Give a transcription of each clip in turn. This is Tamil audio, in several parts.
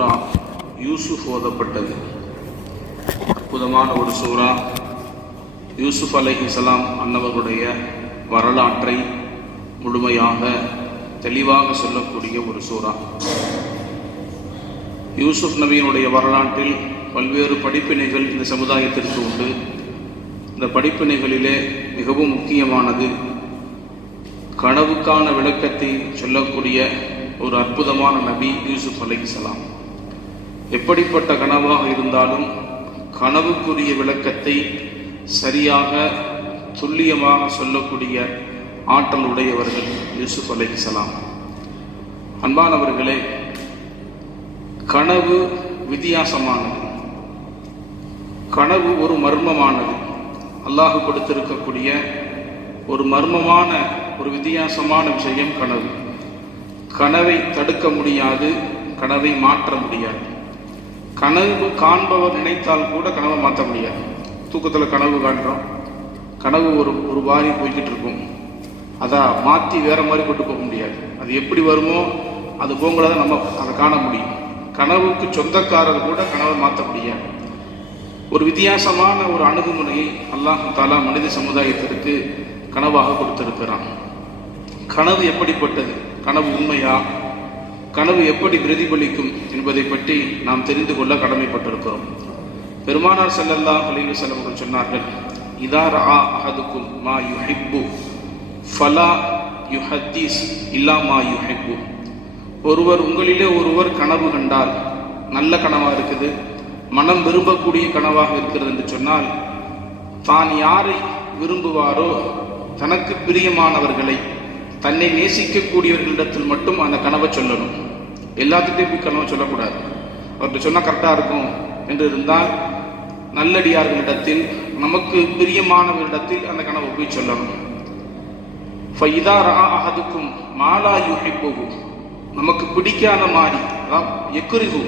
சூரா யூசுஃப் ஓதப்பட்டது. அற்புதமான ஒரு சூரா. யூசுஃப் அலைஹிஸ்ஸலாம் அன்னவர்களுடைய வரலாற்றை முழுமையாக தெளிவாக சொல்லக்கூடிய ஒரு சூரா. யூசுஃப் நபியினுடைய வரலாற்றில் பல்வேறு படிப்பினைகள் இந்த சமுதாயத்திற்கு உண்டு. இந்த படிப்பினைகளிலே மிகவும் முக்கியமானது கனவுக்கான விளக்கத்தை சொல்லக்கூடிய ஒரு அற்புதமான நபி யூசுஃப் அலைஹிஸ்ஸலாம். எப்படிப்பட்ட கனவாக இருந்தாலும் கனவுக்குரிய விளக்கத்தை சரியாக துல்லியமாக சொல்லக்கூடிய ஆற்றல் உடையவர்கள் யூசுஃப் அலைஹிஸ்ஸலாம். அன்பானவர்களே, கனவு வித்தியாசமானது. கனவு ஒரு மர்மமானது. அல்லாஹ் கொடுத்திருக்கக்கூடிய ஒரு மர்மமான ஒரு வித்தியாசமான விஷயம் கனவு. கனவை தடுக்க முடியாது, கனவை மாற்ற முடியாது. கனவு காண்பவர் நினைத்தால் கூட கனவை மாற்ற முடியாது. தூக்கத்தில் கனவு காண்றோம், கனவு ஒரு வாரி போய்கிட்டு இருக்கும், அதை மாற்றி வேற மாதிரி கொண்டு போக முடியாது. அது எப்படி வருமோ அது போங்களத நம்ம அதை காண முடியும். கனவுக்கு சொந்தக்காரர் கூட கனவை மாற்ற முடியாது. ஒரு வித்தியாசமான ஒரு அணுகுமுறையை அல்லாஹ் தஆலா மனித சமுதாயத்திற்கு கனவாக கொடுத்திருக்கிறான். கனவு எப்படிப்பட்டது, கனவு உண்மையா, கனவு எப்படி பிரதிபலிக்கும் என்பதை பற்றி நாம் தெரிந்து கொள்ள கடமைப்பட்டிருக்கிறோம். பெருமானார் ஸல்லல்லாஹு அலைஹி வஸல்லம் அவர்கள் சொன்னார்கள், இதா ரஆ அஹதுக்கும் மா யுஹிப்பு ஃபலா யுஹத்திஸ் இல்லா மா யுஹிப்பு. ஒருவர் உங்களிலே ஒருவர் கனவு கண்டால், நல்ல கனவாக இருக்குது, மனம் விரும்பக்கூடிய கனவாக இருக்கிறது என்று சொன்னால், தான் யாரை விரும்புவாரோ, தனக்கு பிரியமானவர்களை, தன்னை நேசிக்கக்கூடியவர்களிடத்தில் மட்டும் அந்த கனவை சொல்லணும். எல்லாத்துட்டையும் போய் கனவை சொல்லக்கூடாது. அவர்கிட்ட சொன்னால் கரெக்டாக இருக்கும் என்று இருந்தால், நல்லடியார்களிடத்தில், நமக்கு பிரியமானவர்களிடத்தில் அந்த கனவை போய் சொல்லணும். ஃபைதா ரஆ அஹதுக்கும் மாலா யுஹிப்புஹு, நமக்கு பிடிக்காத மாதிரி, யக்ரிஹு,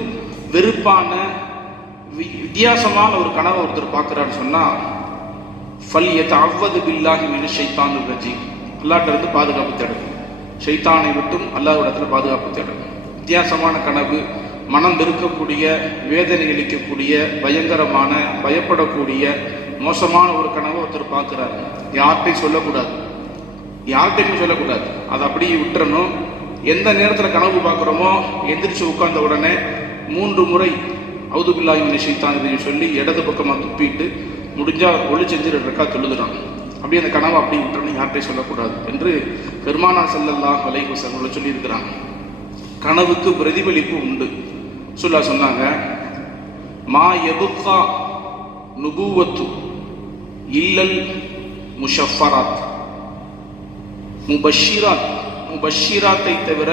வெறுப்பான வித்தியாசமான ஒரு கனவை ஒருத்தர் பார்க்கிறான்னு சொன்னா, ஃபல்யதஅவ்வது பில்லாஹி மினஷ் ஷைத்தானிர் ரஜீம், அல்லாஹ்ட்ட இருந்து பாதுகாப்பு தேடணும். ஷைத்தானை விட்டும் அல்லாஹ்விடத்துல பாதுகாப்பு தேடணும். வித்தியாசமான கனவு, மனம் வெறுக்கக்கூடிய, வேதனை அளிக்கக்கூடிய, பயங்கரமான, பயப்படக்கூடிய, மோசமான ஒரு கனவை ஒருத்தர் பார்க்கிறார். யார்கிட்டையும் சொல்லக்கூடாது, யார்கிட்டையும் சொல்லக்கூடாது. அதை அப்படியே விட்டுறணும். எந்த நேரத்தில் கனவு பார்க்குறோமோ எந்திரிச்சு உட்கார்ந்த உடனே 3 முறை அவுது பில்லாஹி மினஷ் ஷைத்தானிர் ரஜீம் சொல்லி இடது பக்கமாக துப்பிட்டு முடிஞ்சா ஒளி செஞ்சு 2 ரக்காத் தொழுதுறாங்க. அப்படியே அந்த கனவை அப்படி விட்டுறணும், யார்கிட்டையும் சொல்லக்கூடாது என்று பெருமானார் ஸல்லல்லாஹு அலைஹி வஸல்லம் சொல்லி இருக்கிறாங்க. கனவுக்கு பிரதிபலிப்பு உண்டு. சொன்னாங்க, மா யபுகா நுபுவத்து இல்லல் முஷஃபராத், முபஷிராத்தை தவிர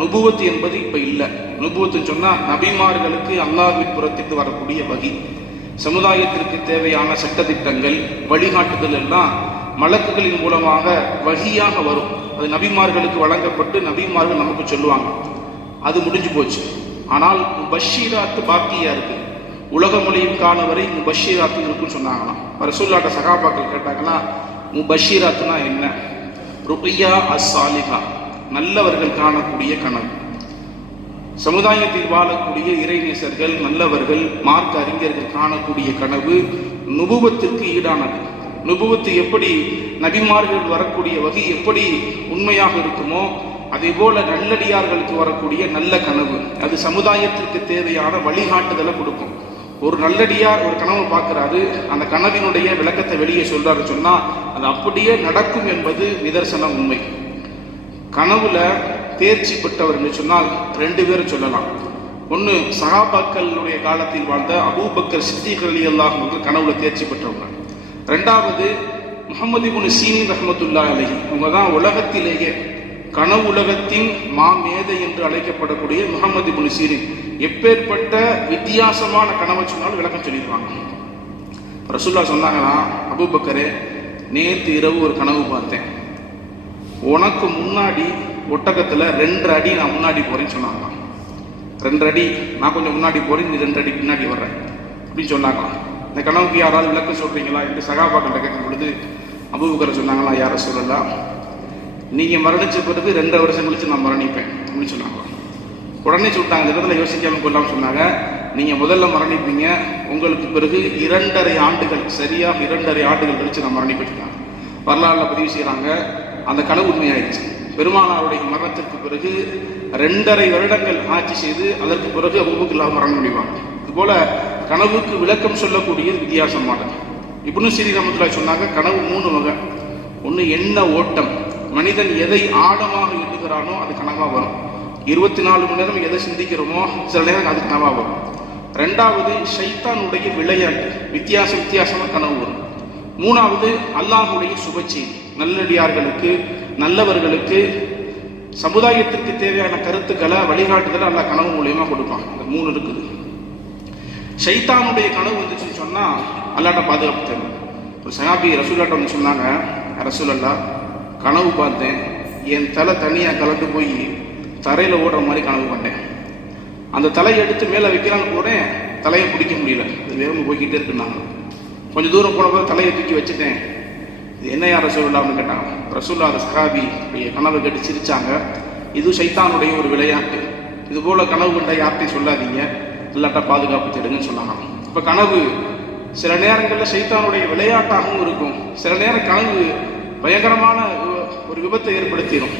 நுபுவத் என்பது இப்ப இல்லை. நுபுவத்துன்னு சொன்னா நபிமார்களுக்கு அல்லாஹ்வின் புறத்திற்கு வரக்கூடிய வகி, சமுதாயத்திற்கு தேவையான சட்டதிட்டங்கள், வழிகாட்டுதல் எல்லாம் மலக்குகளின் மூலமாக வகியாக வரும். அது நபிமார்களுக்கு வழங்கப்பட்டு நபிமார்கள் நமக்கு சொல்லுவாங்க. அது முடிஞ்சு போச்சு. ஆனால் முபஷிராத்து பாக்கியா இருக்கு. உலக மொழியும் காண வரை முபஷிராத்து இருக்குன்னு சொன்னாங்களாம். ரசூலுல்லாஹ் சஹாபாக்கள் கேட்டாங்கன்னா, முபஷிராத்துனா என்ன? ருக்யா அஸ்ஸாலிஹா, நல்லவர்கள் காணக்கூடிய கனவு. சமுதாயத்தில் வாழக்கூடிய இறைநேசர்கள், நல்லவர்கள், மார்க்க அறிஞர்கள் காணக்கூடிய கனவு நுபுவத்திற்கு ஈடானது. நுபுவத்து எப்படி நபிமார்கள் வரக்கூடிய வகை எப்படி உண்மையாக இருக்குமோ, அதே போல நல்லடியார்களுக்கு வரக்கூடிய நல்ல கனவு அது சமுதாயத்திற்கு தேவையான வழிகாட்டுதலை கொடுக்கும். ஒரு நல்லடியார் ஒரு கனவு பார்க்கிறாரு, அந்த கனவினுடைய விளக்கத்தை வெளியே சொல்றாரு சொன்னா அது அப்படியே நடக்கும் என்பது நிதர்சன உண்மை. கனவுல தேர்ச்சி பெற்றவர் என்று சொன்னால் 2 பேரை சொல்லலாம். ஒன்று, சஹாபாக்களுடைய காலத்தில் வாழ்ந்த அபூபக்கர் சித்திக் ரலியல்லாஹு அன்ஹு கனவுல தேர்ச்சி பெற்றவங்க. 2வது முஹம்மது இப்னு சீரின் ரஹ்மத்துல்லாஹி அலைஹி, இவங்க தான் உலகத்திலேயே கனவு உலகத்தின் மாமேதை என்று அழைக்கப்படக்கூடிய முஹம்மது இப்னு சீரின். எப்பேற்பட்ட வித்தியாசமான கனவை சொன்னாலும் விளக்கம் சொல்லிடுவாங்க. ரசூலுல்லாஹ் சொன்னாங்கன்னா, அபூபக்கரே, நேற்று இரவு ஒரு கனவு பார்த்தேன், உனக்கு முன்னாடி ஒட்டகத்துல 2 அடி நான் முன்னாடி போறேன்னு சொன்னாங்களாம். 2 அடி நான் கொஞ்சம் முன்னாடி போறேன், நீ 2 அடி பின்னாடி வர்றேன் அப்படின்னு சொன்னாங்களாம். இந்த கனவுக்கு யாராவது விளக்கம் சொல்றீங்களா என்று சகாபாக்கள் கேட்கும் பொழுது அபூபக்கர் சொன்னாங்களா, யார சொல்லலாம், நீங்க மரணிச்ச பிறகு 2 வருஷம் கழிச்சு நான் மரணிப்பேன் அப்படின்னு சொன்னாங்களாம். உடனே சொல்லிட்டாங்க, இந்த இடத்துல யோசிக்காமல் கொள்ளாமல் சொன்னாங்க, நீங்கள் முதல்ல மரணிப்பீங்க, உங்களுக்கு பிறகு 2.5 ஆண்டுகள், சரியாக 2.5 ஆண்டுகள் கழிச்சு நான் மரணிப்பேன். வரலாறுல பதிவு செய்கிறாங்க. அந்த கனவு உண்மையாயிடுச்சு. பெருமானாருடைய மரணத்திற்கு பிறகு 2.5 வருடங்கள் ஆட்சி செய்து அதற்கு பிறகு அபூபக்கர் மரணம் முடிவாங்க. இதுபோல கனவுக்கு விளக்கம் சொல்லக்கூடியது வித்தியாசமானது. இப்னு சிரீன் ரஹ்மத்துல்லாஹி சொன்னாங்க, கனவு 3 வகை. ஒன்று எண்ண ஓட்டம், மனிதன் எதை ஆழமாக எண்ணுகிறானோ அது கனவாக வரும். 24 மணி நேரம் எதை சிந்திக்கிறோமோ சில நேரம் அது கனவாக வரும். 2வது ஷைத்தானுடைய விளையாட்டு, வித்தியாசமாக கனவு வரும். 3வது அல்லாஹ்வுடைய சுபச்செய்தி, நல்லடியார்களுக்கு நல்லவர்களுக்கு சமுதாயத்திற்கு தேவையான கருத்துக்களை வழிகாட்டுதலை அல்லாஹ் கனவு மூலியமா கொடுப்பான். இந்த 3 இருக்குது. ஷைத்தானுடைய கனவு வந்துச்சுன்னு சொன்னா அல்லாஹ்ட்ட பாதுகாப்பு தேவை. ஒரு சஹாபி ரசூலுல்லாஹ்ட்ட வந்து சொன்னாங்க, ரசூலல்லாஹ் கனவு பார்த்தேன், என் தலை தனியாக கலந்து போய் தரையில் ஓடுற மாதிரி கனவு பண்ணேன். அந்த தலையை எடுத்து மேலே வைக்கிறான்னு கூட தலையை பிடிக்க முடியல, அது வேகமாக போய்கிட்டே இருக்குன்னாங்க. கொஞ்சம் தூரம் போன போது தலையை தூக்கி வச்சுட்டேன். இது என்ன யார் ரசூலுல்லாஹ்னு கேட்டாங்க. ரசூலுல்லாஹ் அந்த சஹாபி கனவை கேட்டு சிரிச்சாங்க. இது ஷைத்தானுடைய ஒரு விளையாட்டு, இது போல கனவு கண்ட யார்ட்டையும் சொல்லாதீங்க, இல்லாட்டா பாதுகாப்பு தேடுங்கன்னு சொன்னாங்க. இப்போ கனவு சில நேரங்களில் ஷைத்தானுடைய விளையாட்டாகவும் இருக்கும், சில நேரம் கனவு பயங்கரமான ஒரு விபத்தை ஏற்படுத்திடும்.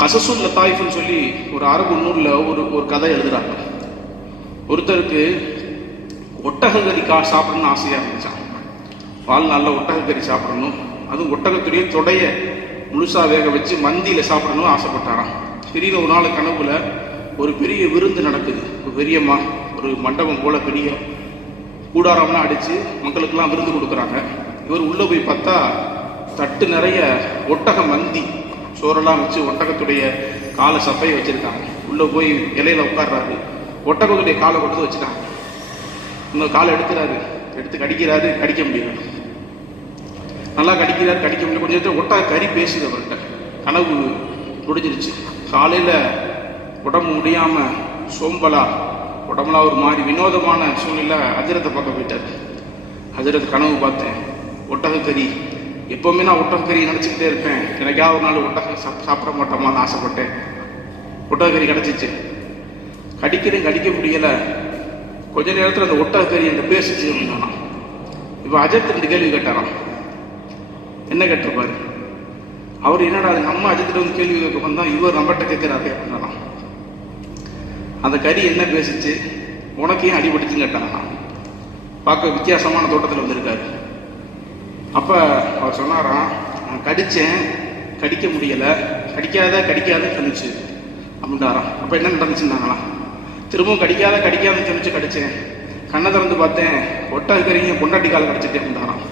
கசசுல் லதாயிஃப்னு சொல்லி ஒரு அரபு நூலில் ஒரு கதை எழுதுறாங்க. ஒருத்தருக்கு ஒட்டகக்கறி சாப்பிடணும்னு ஆசையாக இருந்துச்சான். வாழ்நாளில் ஒட்டகக்கறி சாப்பிடணும், அதுவும் ஒட்டகத்துடைய தொடைய முழுசாக வேக வச்சு மந்தியில் சாப்பிடணும்னு ஆசைப்பட்டாராம். திடீர்னு ஒரு நாள் கனவுல ஒரு பெரிய விருந்து நடக்குது. ஒரு பெரிய ஒரு மண்டபம் போல பெரிய கூடாரம்லாம் அடித்து மக்களுக்கெல்லாம் விருந்து கொடுக்குறாங்க. இவர் உள்ளே போய் பார்த்தா தட்டு நிறைய ஒட்டக மந்தி சோறெல்லாம் வச்சு ஒட்டகத்துடைய காலை சப்பையை வச்சுருக்காங்க. உள்ளே போய் இலையில உட்கார்றாரு, ஒட்டகத்துடைய காலை கொண்டு வச்சுட்டாங்க. இன்னொரு காலை எடுத்து கடிக்கிறாரு, கடிக்க முடியல. நல்லா கடிக்கிறாரு, கடிக்க முடியல. கொஞ்சம் ஒட்டக கறி பேசுது அவர்கிட்ட. கனவு முடிஞ்சிருச்சு. காலையில் உடம்பு முடியாமல் சோம்பலா உடம்புலாம் ஒரு மாதிரி வினோதமான சூழ்நிலை ஹஜ்ரத்தை பார்க்க போயிட்டார். ஹஜ்ரத் கனவு பார்த்தேன், ஒட்டகக்கறி, எப்போவுமே நான் ஒட்டகக்கறி நினச்சிக்கிட்டே இருப்பேன், எனக்காக ஒரு நாள் ஒட்டகம் சாப்பிட மாட்டோமான்னு ஆசைப்பட்டேன். ஒட்டகக்கறி கிடச்சிச்சு. கடிக்க முடியலை. கொஞ்ச நேரத்தில் அந்த ஒட்டகக்கறி அந்த பேசிச்சு அப்படின்னா. இப்போ அஜித் 2 கேள்வி கேட்டாராம். என்ன கேட்டிருப்பாரு அவர்? என்னடா நம்ம அஜித்திட்ட வந்து கேள்வி கேட்க வந்தா இவர் நம்மகிட்ட கேட்கிறாரு அப்படின்னா. அந்த கறி என்ன பேசிச்சு, உனக்கு ஏன் அடிபட்டுச்சுன்னு கேட்டாங்கண்ணா. பார்க்க வித்தியாசமான தோட்டத்தில் வந்திருக்காரு. அப்போ அவர் சொன்னாராம், நான் கடித்தேன், கடிக்க முடியலை, கடிக்காதுன்னு சொன்னிச்சு அப்படின்ட்டாராம். அப்போ என்ன நடந்துச்சுன்னாங்களாம், திரும்பவும் கடிக்காதுன்னு சொன்னிச்சு, கடித்தேன், கண்ணை திறந்து பார்த்தேன், ஒட்டகக்கறிங்க பொண்டாட்டி காலை கடிச்சிட்டேன் அப்படின்ட்டாராம்.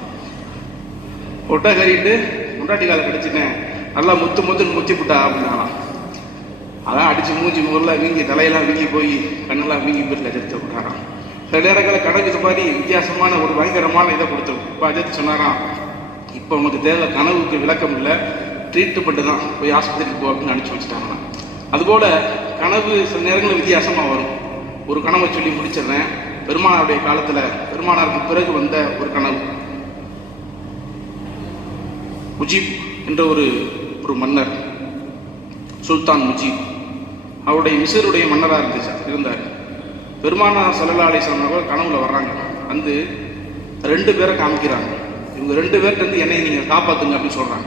ஒட்டகக்கறிட்டு பொண்டாட்டி காலை கடிச்சிட்டேன், நல்லா முத்துன்னு முத்தி விட்டா அப்படின்னாலாம். அதான் அடித்து மூஞ்சி முகரெல்லாம் வீங்கி, தலையெல்லாம் வீங்கி போய் கண்ணெல்லாம் வீங்கி போய் எடுத்து விட்டாராம். சில நேரங்களில் கணக்கு மாதிரி வித்தியாசமான ஒரு பயங்கரமான இதை கொடுத்தோம். இப்போ அஜித் சொன்னாராம், இப்போ உனக்கு தேவை கனவுக்கு விளக்கம் இல்லை, ட்ரீட்மெண்ட்டு தான், போய் ஆஸ்பத்திரிக்கு போ அப்படின்னு அனுப்பிச்சி வச்சுட்டாங்கண்ணா. அதுபோல் கனவு சில நேரங்களில் வித்தியாசமாக வரும். ஒரு கனவை சொல்லி முடிச்சிடுறேன். பெருமானாருடைய காலத்தில், பெருமானாருக்கு பிறகு வந்த ஒரு கனவு. முஜீப் என்ற ஒரு மன்னர், சுல்தான் முஜீப், அவருடைய மிஸ்ருடைய மன்னராக இருந்தார். பெருமானார் ஸல்லல்லாஹு அலைஹி வஸல்லம் அவர்கள் கனவுல வர்றாங்க. வந்து 2 பேரை காமிக்கிறாங்க. இவங்க 2 பேர்கிட்ட என்னை நீங்கள் காப்பாற்றுங்க அப்படின்னு சொல்கிறாங்க.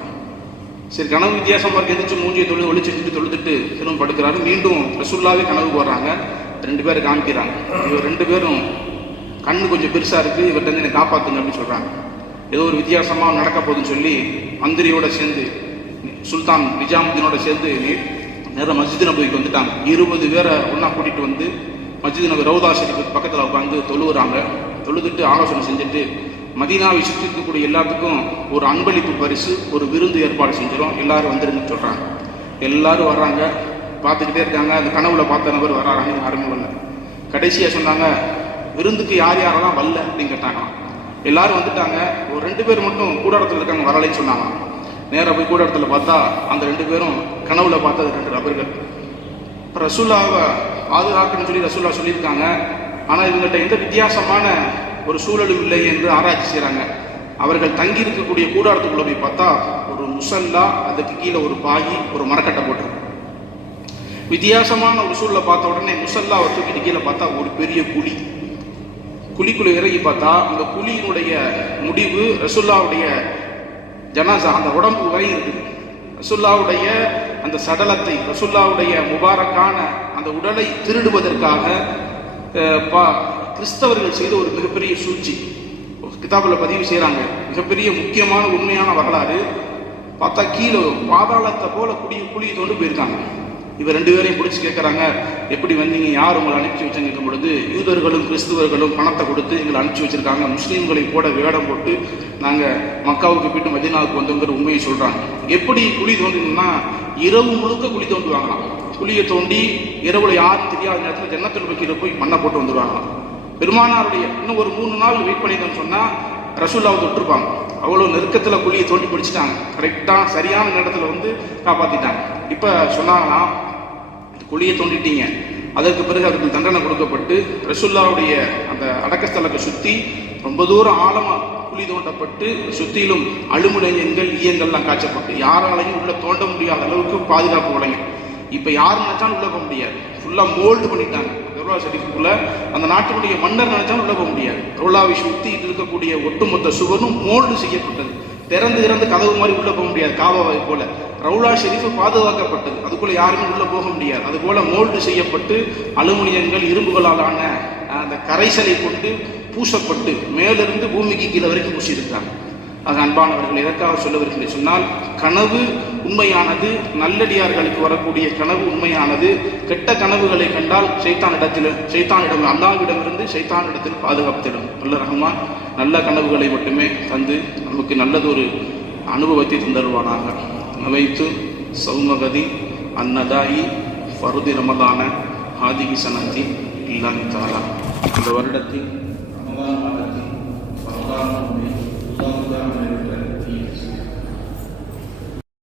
சரி, கனவு வித்தியாசமாக இருக்கு. எந்திரிச்சு மூஞ்சியை தொழுதுட்டு திரும்ப படுக்கிறாரு. மீண்டும் ரசூலுல்லாஹ்வே கனவுக்கு வர்றாங்க. 2 பேரை காமிக்கிறாங்க. இவர் 2 பேரும் கண்ணு கொஞ்சம் பெருசாக இருக்குது, இவர்கிட்ட என்னை காப்பாற்றுங்க அப்படின்னு சொல்கிறாங்க. ஏதோ ஒரு வித்தியாசமாக நடக்க போகுதுன்னு சொல்லி மந்திரியோட சேர்ந்து, சுல்தான் நிஜாமுதீனோட சேர்ந்து நேராக மஸ்ஜித் நபவிக்கு வந்துட்டாங்க. 20 பேரை ஒன்றா கூட்டிகிட்டு வந்து மஸ்ஜித் நபவி ரவுதா ஷரீஃப் பக்கத்தில் உட்காந்து தொழுகிறாங்க. தொழுதுட்டு ஆலோசனை செஞ்சுட்டு, மதீனாவை சுற்றி இருக்கக்கூடிய எல்லாத்துக்கும் ஒரு அன்பளிப்பு பரிசு, ஒரு விருந்து ஏற்பாடு செஞ்சிடும், எல்லாரும் வந்துருங்கன்னு சொல்கிறாங்க. எல்லாரும் வர்றாங்க, பார்த்துக்கிட்டே இருக்காங்க. அந்த கனவுல பார்த்த நபர் வர்றாங்க, யாருமே வரல. கடைசியாக சொன்னாங்க, விருந்துக்கு யாரெல்லாம் வரல அப்படின்னு கேட்டாங்களாம். எல்லாரும் வந்துட்டாங்க, ஒரு 2 பேர் மட்டும் கூடாரத்தில் இருக்காங்க, வரலைன்னு சொன்னாங்க. நேராக போய் கூடாரத்தில் பார்த்தா அந்த 2 பேரும் கனவுல பார்த்தது 2 நபர்கள். இப்போ ரசூலுல்லாவை பாதுகாக்கணும்னு சொல்லி ரசூலுல்லாஹ் சொல்லியிருக்காங்க. ஆனால் இவங்கள்ட்ட எந்த வித்தியாசமான ஒரு சூழலும் இல்லை என்று ஆராய்ச்சி செய்கிறாங்க. அவர்கள் தங்கி இருக்கக்கூடிய கூடாரத்துக்குள்ள போய் பார்த்தா ஒரு முசல்லா, அதுக்கு கீழே ஒரு பாயி, ஒரு மரக்கட்டை போட்டிருக்கு. வித்தியாசமான ஒரு சூழலை பார்த்த உடனே முசல்லாவை தூக்கிட்டு கீழே பார்த்தா ஒரு பெரிய குழிக்குள்ள இறங்கி பார்த்தா அந்த குழியினுடைய முடிவு ரசூல்லாவுடைய ஜனாசா, அந்த உடம்பு வரை இருக்குது. ரசூல்லாவுடைய அந்த சடலத்தை, ரசூல்லாவுடைய முபாரக்கான அந்த உடலை திருடுவதற்காக கிறிஸ்தவர்கள் செய்த ஒரு மிகப்பெரிய சூழ்ச்சி கிதாபில் பதிவு செய்யறாங்க. மிகப்பெரிய முக்கியமான உண்மையான வரலாறு. பார்த்தா கீழே பாதாளத்தை போல குழி தோண்டு போயிருக்காங்க. இவர் 2 பேரையும் பிடிச்சி கேட்கறாங்க, எப்படி வந்தீங்க, யார் உங்களை அனுப்பிச்சு வச்சுன்னு கேட்கும் பொழுது, யூதர்களும் கிறிஸ்துவர்களும் பணத்தை கொடுத்து எங்களை அனுப்பிச்சு வச்சிருக்காங்க, முஸ்லீம்களை போட வேடம் போட்டு நாங்கள் மக்காவுக்கு போயிட்டு மதீனாவுக்கு வந்தோங்கிற உண்மையை சொல்றாங்க. எப்படி குழி தோண்டினா இரவு முழுக்க குழி தோண்டுவாங்களாம். குழியை தோண்டி இரவுல யாரும் தெரியாத நேரத்தில் ஜன்னத்துல் பக்கீல போய் மண்ணை போட்டு வந்துடுவாங்களாம். பெருமானாருடைய இன்னும் ஒரு 3 நாள் வெயிட் பண்ணிட்டோம்னு சொன்னா ரசூல்லாவை தொட்டிருப்பாங்க. அவ்வளவு நெருக்கத்தில் குழியை தோண்டி பிடிச்சிட்டாங்க. கரெக்டா சரியான நேரத்தில் வந்து காப்பாத்திட்டாங்க. இப்ப சொன்னாங்களாம், குழியை தோண்டிட்டீங்க, அதற்கு பிறகு அவருக்கு தண்டனை கொடுக்கப்பட்டு ரசூல்லாவுடைய அந்த அடக்கஸ்தலத்தை சுத்தி ரொம்ப தூரம் ஆழமா குழி தோண்டப்பட்டு சுத்திலும் அலுமினியங்கள் ஈயங்கள்லாம் காய்ச்சப்பட்டு யாராலையும் உள்ள தோண்ட முடியாத அளவுக்கு பாதுகாப்பு வழங்கி. இப்ப யார் நினைச்சாலும் உள்ள போக முடியாது. ஃபுல்லா மோல்டு பண்ணிட்டாங்க. ரவுலா ஷரீஃபுக்குள்ள அந்த நாட்டினுடைய மன்னர் நினைச்சாலும் உள்ள போக முடியாது. ரவுலாவை சுத்தி இருக்கக்கூடிய ஒட்டுமொத்த சுவரும் மோல்டு செய்யப்பட்டது. திறந்து கதவு மாதிரி உள்ள போக முடியாது. காபாவை போல ரவுலா ஷெரீஃப் பாதுகாக்கப்பட்டது. அதுக்குள்ள யாருமே உள்ள போக முடியாது. அது போல மோல்டு செய்யப்பட்டு அலுமினியங்கள் இரும்புகளாலான அந்த கரைசலை கொண்டு பூசப்பட்டு மேலிருந்து பூமிக்கு கீழே வரைக்கும் பூசியிருக்காங்க. அது அன்பானவர்கள் எதற்காக சொல்லவிருக்கிறேன் சொன்னால், கனவு உண்மையானது, நல்லடியார்களுக்கு வரக்கூடிய கனவு உண்மையானது. கெட்ட கனவுகளை கண்டால் சைத்தானிடம் அல்லாஹ்விடமிருந்து சைத்தானிடத்தில் பாதுகாத்திடும். நல்ல ரஹ்மான் நல்ல கனவுகளை மட்டுமே தந்து நமக்கு நல்லதொரு அனுபவத்தை தந்தருவானாக. நவைத்து சௌமகதி அன்னதாயி ஃபருதி ரமலான ஹாதிகி சனத்தி இல்லாஹி தஆலா. இந்த வருடத்தில் ரமலான் மாதத்தில்